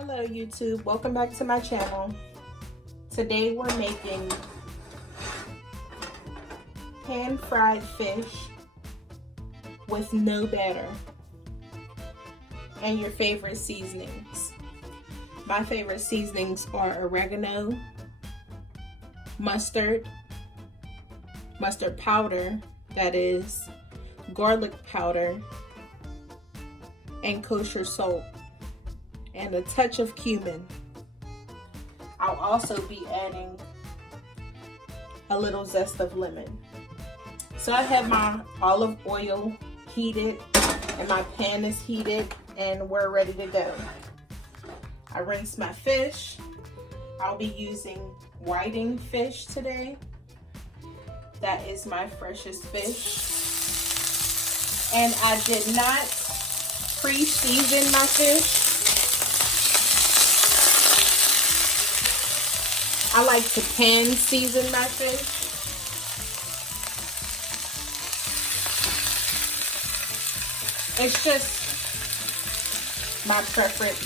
Hello YouTube, welcome back to my channel. Today we're making pan-fried fish with no batter and your favorite seasonings. My favorite seasonings are oregano, mustard powder, that is garlic powder, and kosher salt, and a touch of cumin. I'll also be adding a little zest of lemon. So I have my olive oil heated and my pan is heated and we're ready to go. I rinsed my fish. I'll be using whiting fish today. That is my freshest fish. And I did not pre-season my fish. I like to pan season my fish. It's just my preference.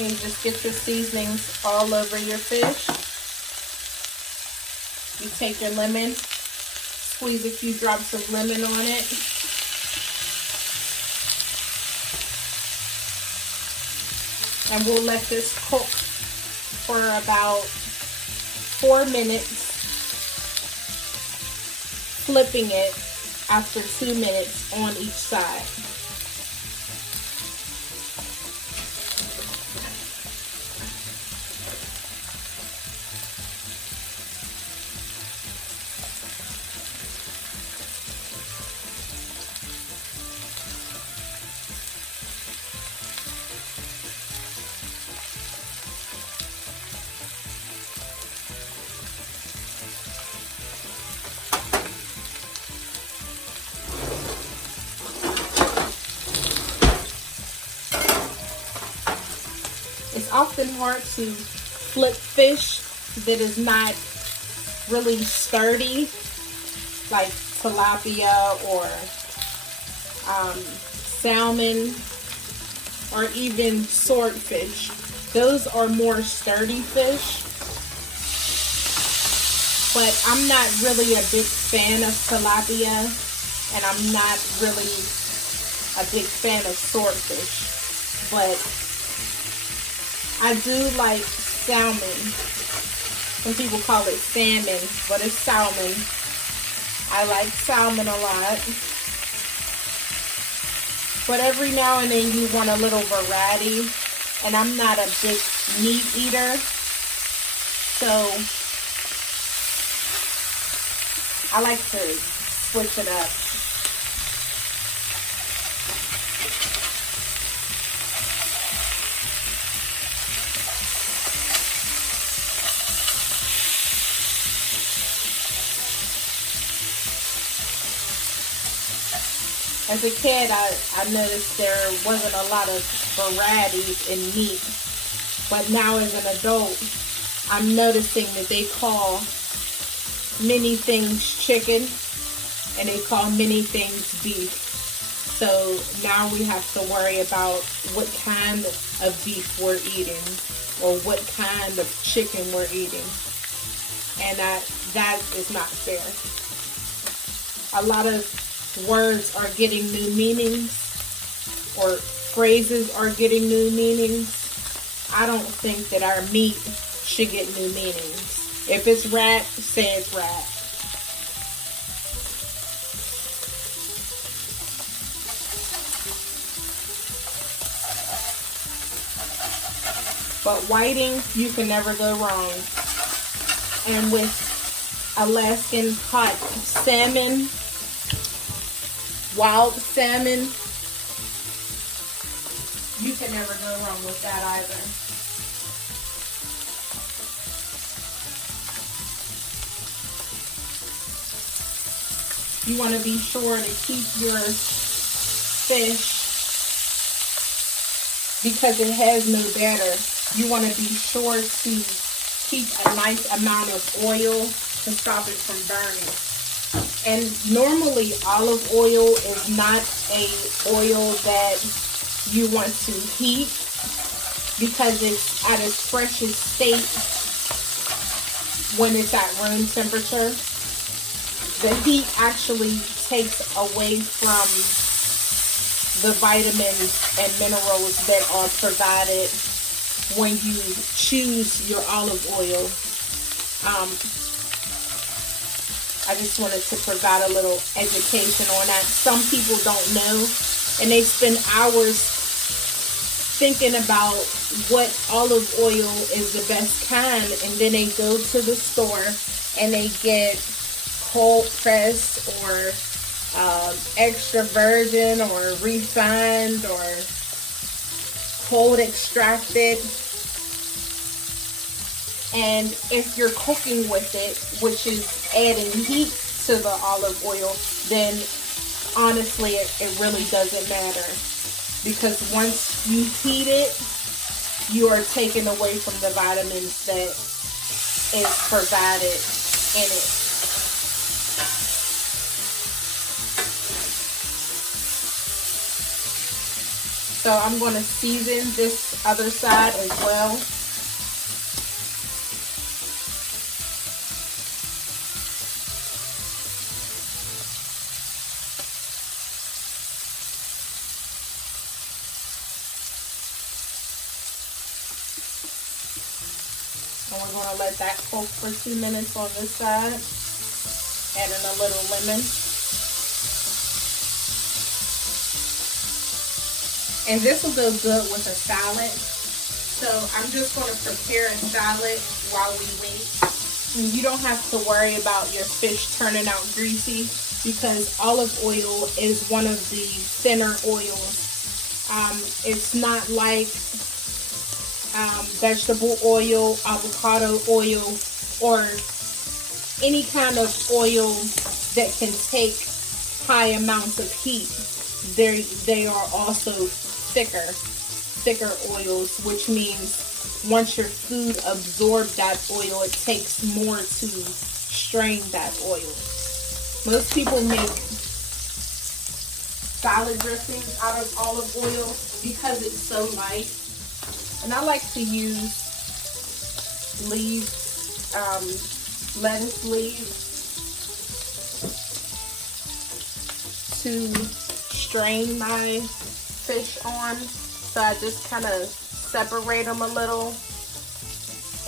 And you just get your seasonings all over your fish. You take your lemon, squeeze a few drops of lemon on it. And we'll let this cook for about 4 minutes, flipping it after 2 minutes on each side. It's often hard to flip fish that is not really sturdy, like tilapia or salmon or even swordfish. Those are more sturdy fish, but I'm not really a big fan of tilapia, and I'm not really a big fan of swordfish, but I do like salmon. Some people call it salmon, but it's salmon. I like salmon a lot. But every now and then you want a little variety. And I'm not a big meat eater. So I like to switch it up. As a kid, I noticed there wasn't a lot of varieties in meat. But now as an adult, I'm noticing that they call many things chicken and they call many things beef. So now we have to worry about what kind of beef we're eating or what kind of chicken we're eating. And that is not fair. A lot of words are getting new meanings, or phrases are getting new meanings. I don't think that our meat should get new meanings. If it's rat, say it's rat. But whiting, you can never go wrong. And with Alaskan hot salmon, wild salmon, you can never go wrong with that either. You want to be sure to keep your fish, because it has no batter, you want to be sure to keep a nice amount of oil to stop it from burning. And normally olive oil is not a oil that you want to heat because it's at its freshest state when it's at room temperature. The heat actually takes away from the vitamins and minerals that are provided when you choose your olive oil. I just wanted to provide a little education on that. Some people don't know, and they spend hours thinking about what olive oil is the best kind, and then they go to the store and they get cold pressed or extra virgin or refined or cold extracted. And if you're cooking with it, which is adding heat to the olive oil, then honestly it really doesn't matter, because once you heat it, you are taking away from the vitamins that is provided in it. So I'm going to season this other side as well. And we're going to let that cook for 2 minutes on this side. Adding a little lemon. And this will go good with a salad. So I'm just going to prepare a salad while we wait. And you don't have to worry about your fish turning out greasy, because olive oil is one of the thinner oils. It's not like vegetable oil, avocado oil, or any kind of oil that can take high amounts of heat. They are also thicker oils, which means once your food absorbs that oil, it takes more to strain that oil. Most people make salad dressings out of olive oil because it's so light. And I like to use leaves, lettuce leaves, to strain my fish on. So I just kind of separate them a little,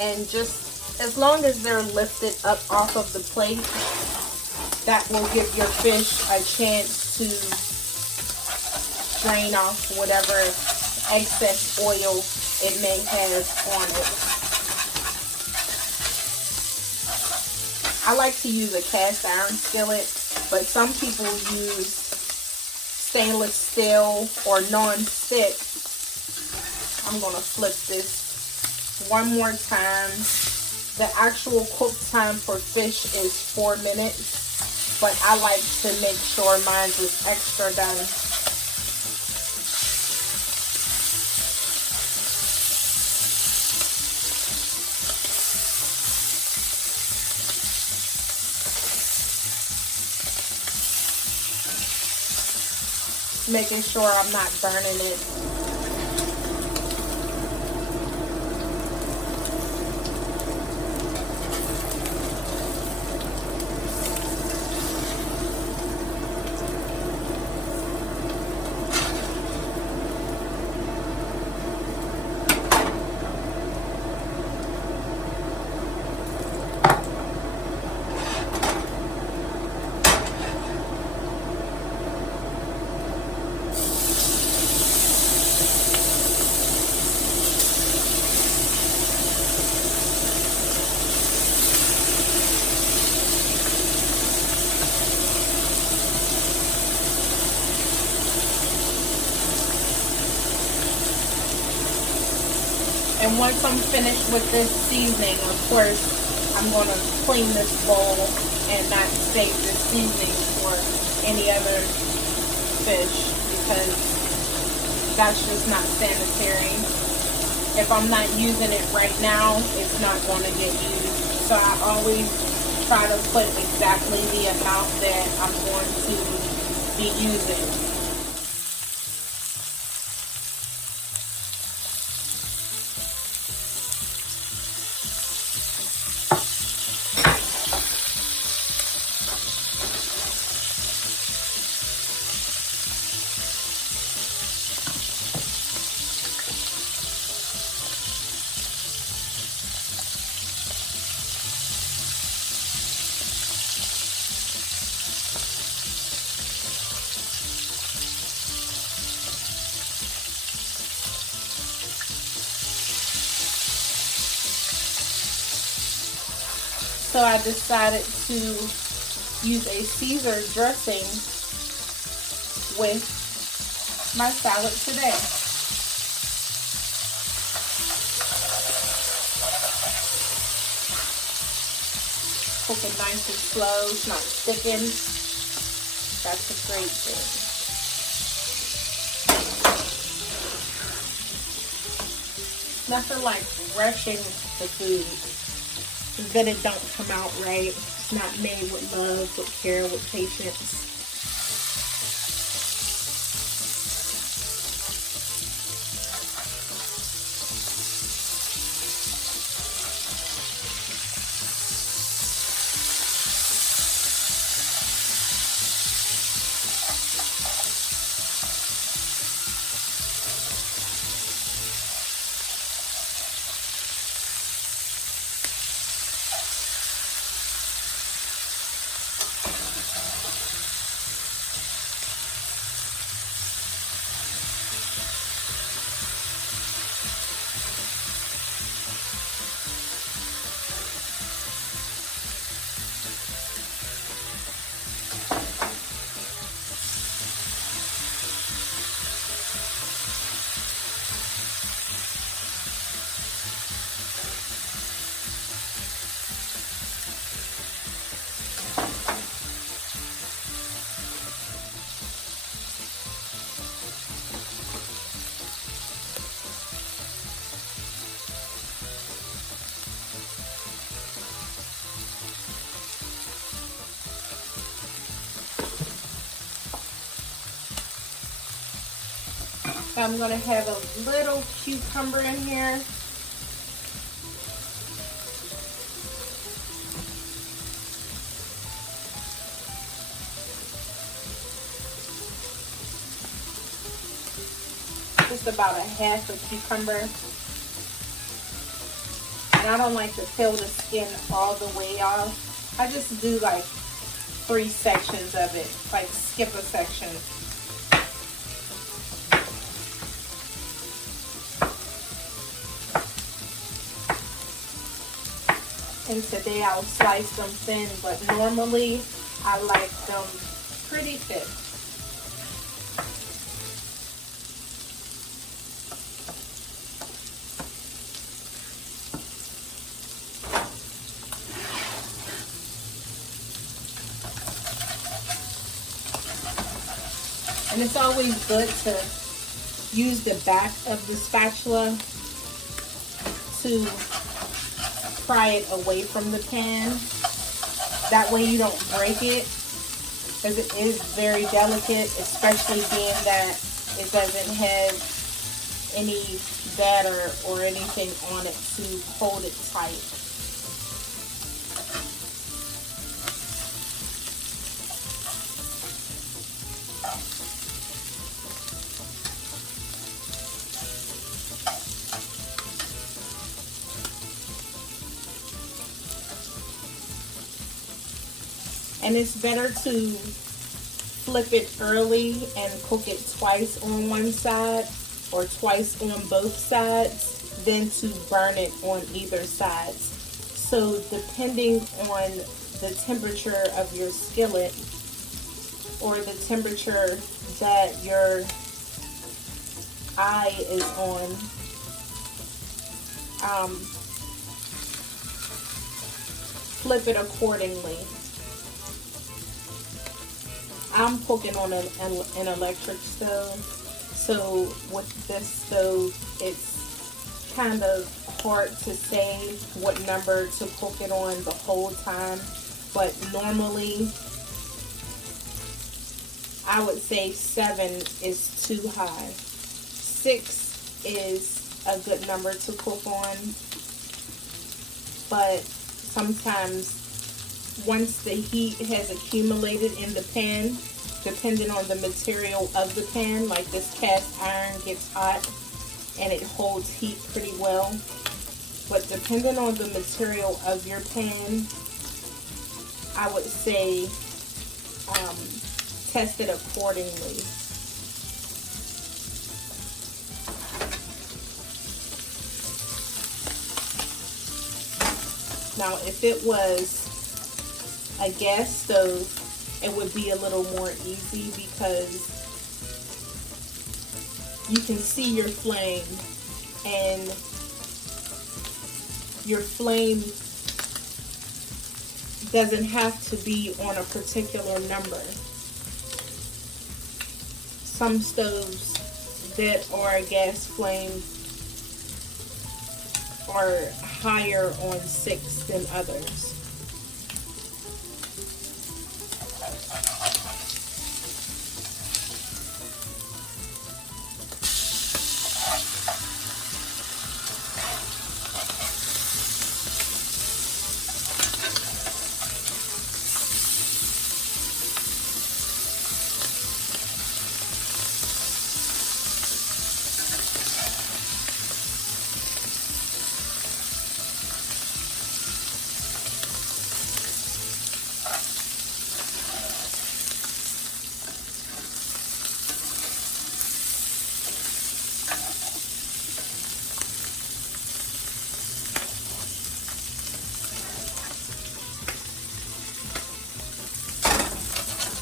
and just as long as they're lifted up off of the plate, that will give your fish a chance to drain off whatever excess oil it may have on it. I like to use a cast iron skillet, but some people use stainless steel or non-stick. I'm going to flip this one more time. The actual cook time for fish is 4 minutes, but I like to make sure mine is extra done. Making sure I'm not burning it. And once I'm finished with this seasoning, of course, I'm going to clean this bowl and not save the seasoning for any other fish, because that's just not sanitary. if I'm not using it right now, it's not going to get used. So I always try to put exactly the amount that I'm going to be using. So I decided to use a Caesar dressing with my salad today. Cook it nice and slow, it's not sticking. That's a great thing. Nothing like rushing the food. Then it don't come out right. It's not made with love, with care, with patience. I'm going to have a little cucumber in here. Just about a half a cucumber. And I don't like to peel the skin all the way off. I just do like 3 sections of it, like skip a section. And today I'll slice them thin, but normally I like them pretty thick. And it's always good to use the back of the spatula to pry it away from the pan. That way you don't break it, because it is very delicate, especially being that it doesn't have any batter or anything on it to hold it tight. And it's better to flip it early and cook it twice on one side or twice on both sides than to burn it on either side. So depending on the temperature of your skillet or the temperature that your eye is on, flip it accordingly. I'm cooking on an electric stove, so with this stove, it's kind of hard to say what number to cook it on the whole time, but normally I would say 7 is too high. 6 is a good number to cook on, but sometimes once the heat has accumulated in the pan, depending on the material of the pan, like this cast iron gets hot and it holds heat pretty well. But depending on the material of your pan, I would say test it accordingly. Now, if it was a gas stove, it would be a little more easy because you can see your flame, and your flame doesn't have to be on a particular number. Some stoves that are a gas flame are higher on 6 than others.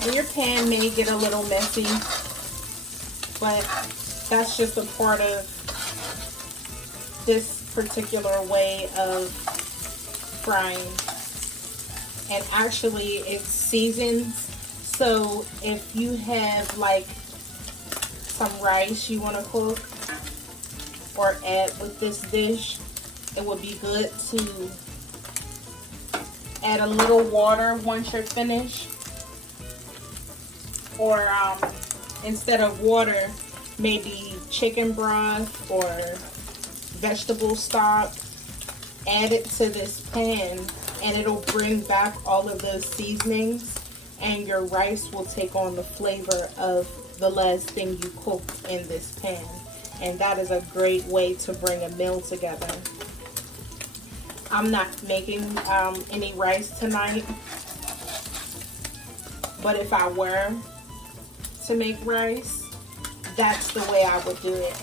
And your pan may get a little messy, but that's just a part of this particular way of frying. And actually it's seasoned, so if you have like some rice you want to cook or add with this dish, it would be good to add a little water once you're finished. Or instead of water, maybe chicken broth or vegetable stock. Add it to this pan and it'll bring back all of those seasonings, and your rice will take on the flavor of the last thing you cooked in this pan. And that is a great way to bring a meal together. I'm not making any rice tonight, but if I were to make rice, that's the way I would do it.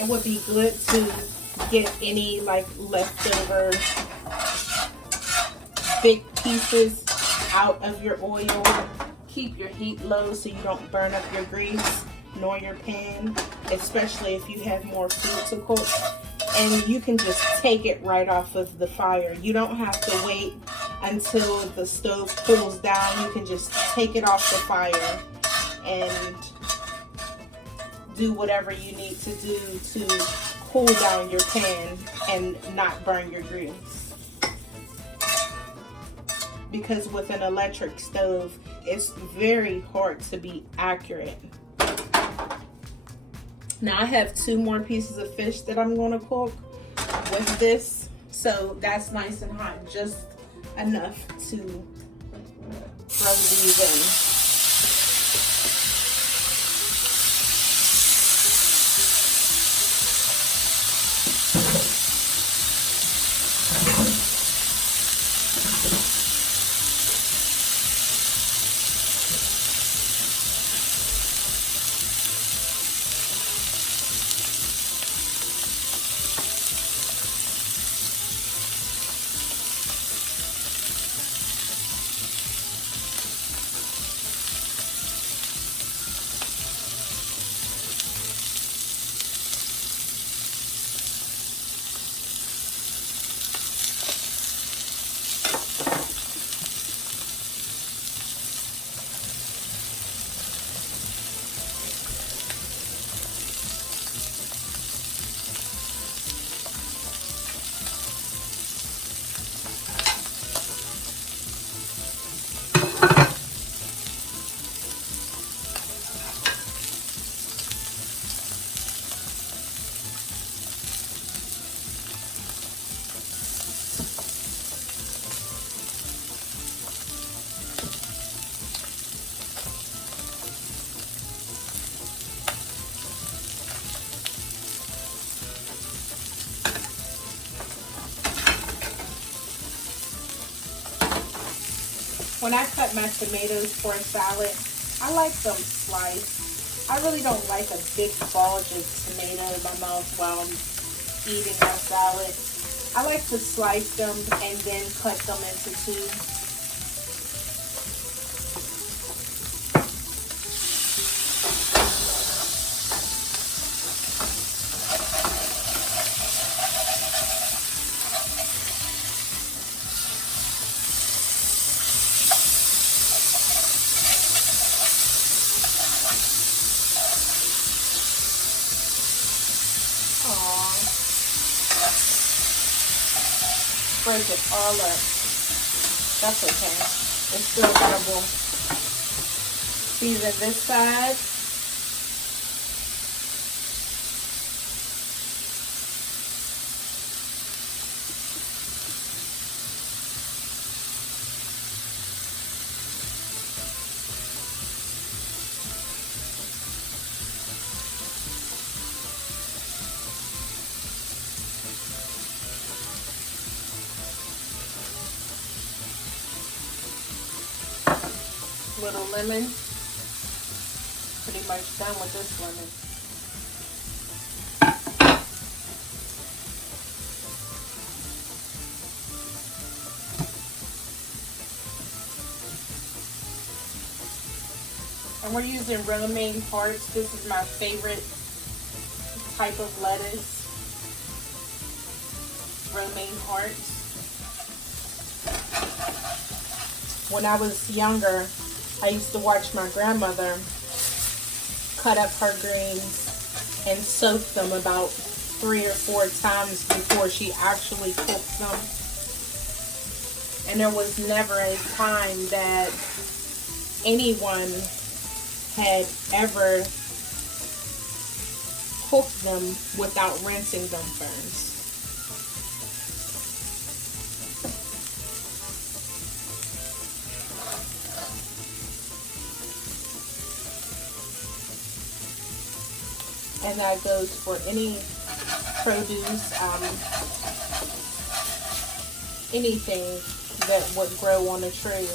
It would be good to get any like leftover big pieces out of your oil. Keep your heat low so you don't burn up your grease nor your pan, especially if you have more food to cook. And you can just take it right off of the fire. You don't have to wait until the stove cools down. You can just take it off the fire and do whatever you need to do to cool down your pan and not burn your grease. Because with an electric stove, it's very hard to be accurate. Now I have 2 more pieces of fish that I'm going to cook with this, so that's nice and hot, just enough to throw these in. When I cut my tomatoes for a salad, I like them sliced. I really don't like a big bulge of tomato in my mouth while I'm eating my salad. I like to slice them and then cut them into two. Break it all up. That's okay. It's still edible. Season this side. Little lemon. Pretty much done with this lemon. And we're using romaine hearts. This is my favorite type of lettuce. Romaine hearts. When I was younger, I used to watch my grandmother cut up her greens and soak them about 3 or 4 times before she actually cooked them. And there was never a time that anyone had ever cooked them without rinsing them first. And that goes for any produce, anything that would grow on a tree.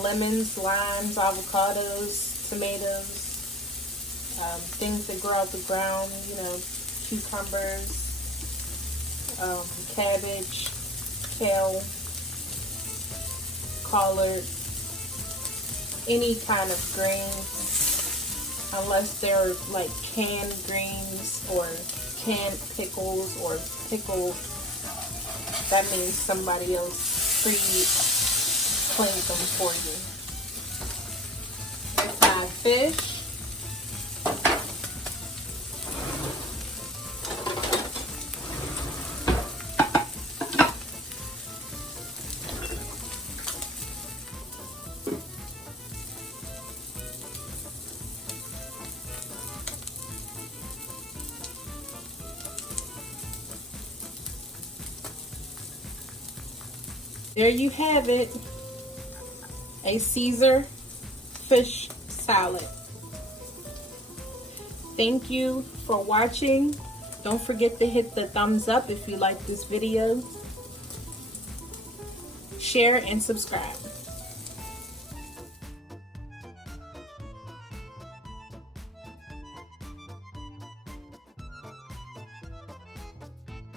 Lemons, limes, avocados, tomatoes, things that grow out the ground, you know, cucumbers, cabbage, kale, collard, any kind of green. Unless they're like canned greens or canned pickles or pickled, that means somebody else pre-cleaned them for you. It's my fish. There you have it, a Caesar fish salad. Thank you for watching. Don't forget to hit the thumbs up if you like this video. Share and subscribe.